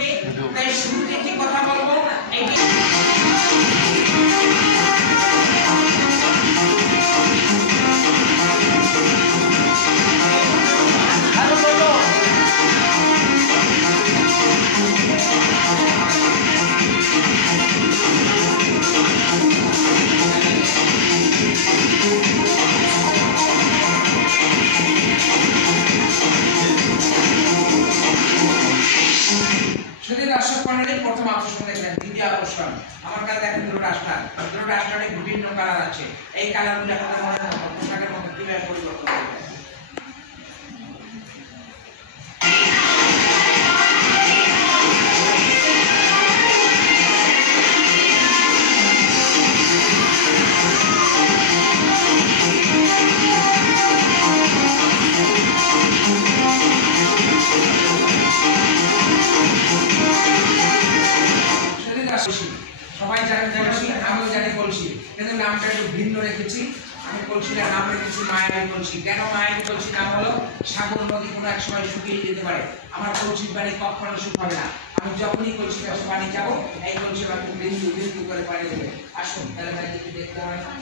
করবে, তাই শুরুতে একটি কথা বলবো। প্রথম আকর্ষণ দেখলেন, দ্বিতীয় আকর্ষণ আমার কাছে দেখেন দুটো রাস্টারে বিভিন্ন কালার আছে। এই কালারগুলো আপনাদের মনে পোশাকের মধ্যে কিভাবে পরিবর্তন করবেন। সবাই জানেন কলসি, আমিও জানি কলসি, কিন্তু নামটা একটু ভিন্ন রেখেছি। আমি কলসিটার নাম রেখেছি মায়াবী কলসি। কেন মায়াবী কলসি নাম হলো? সাগর নদী কোনো এক সময় শুকিয়ে যেতে পারে, আমার কলসির পানি কখনো শুকাবে না। আমি যখনই কলসির কাছে পানি যাবো, এই কলসি আমাকে বিন্দু বিন্দু করে পানি দেবে। আসুন তাহলে ভাই কিছু দেখতে হয় না।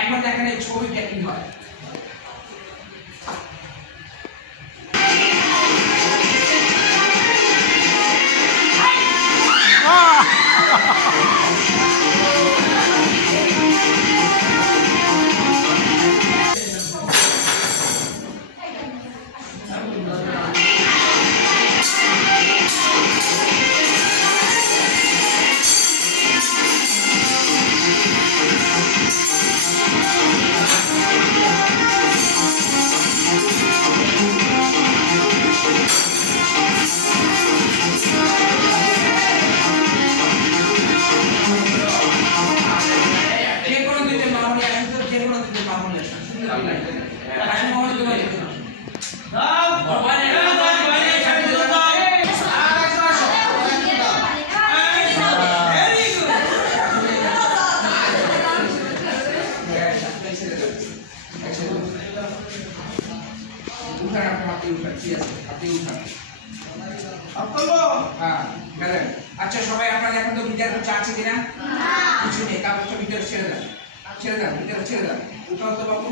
এখন দেখেন এই ছবিটা কি হয়। আচ্ছা সবাই আপনারা এখন তো ভিতরে কিছু আছে কিনা? কিছু নেই, কাগজটা ভিতরে ছেড়ে দেন, ভিতরে ছেড়ে দেন। উঠাও তো বাবু।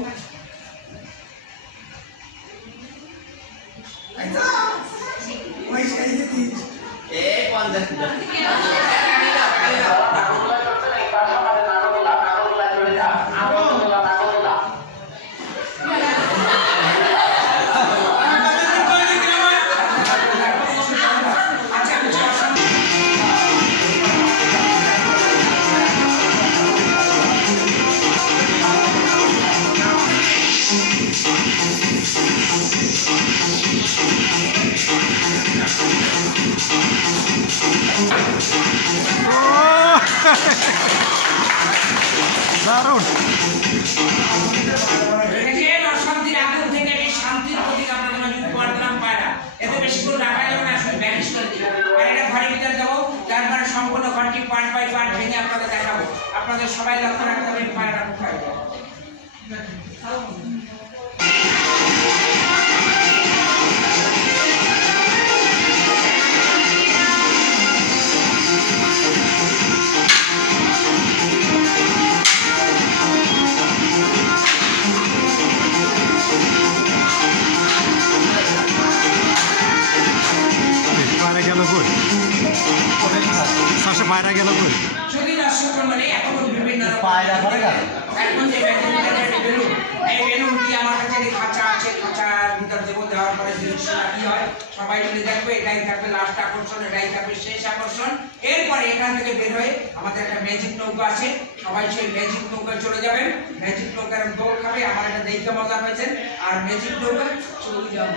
দারুণ। অশান্তির আগুন থেকে এই শান্তির প্রতীক আপনাদের মাঝে উপহার দিলাম পায়রা। এতে বেশি করে রাখা যাবে না, আসলে ব্যানিশ করে দিই। আর এটা ঘরের ভিতরে দেবো, তারপরে সম্পূর্ণ ঘরটি পার্ট বাই পার্ট ভেঙে আপনাদের দেখাবো। আপনাদের সবাই লক্ষ্য রাখতে হবে পায়রাটা কোথায়। পায়রা গেল কই? যদি দর্শক মণ্ডলী এখন বিভিন্ন পায়রা ধরে গেল। এখন যে বেলুন, এই বেলুনটি আমার কাছে খাঁচা আছে, খাঁচার ভিতর দেবো, দেওয়ার পরে দৃশ্যটা কি হয় সবাই মিলে দেখবে। এটাই থাকবে লাস্ট আকর্ষণ, এটাই থাকবে শেষ আকর্ষণ। এরপরে এখান থেকে বের হয়ে আমাদের একটা ম্যাজিক নৌকা আছে, সবাই সেই ম্যাজিক নৌকায় চলে যাবেন। ম্যাজিক নৌকার দৌড় খাবে, আমার এটা দেখে মজা হয়েছে। আর ম্যাজিক নৌকায় চলে যাওয়া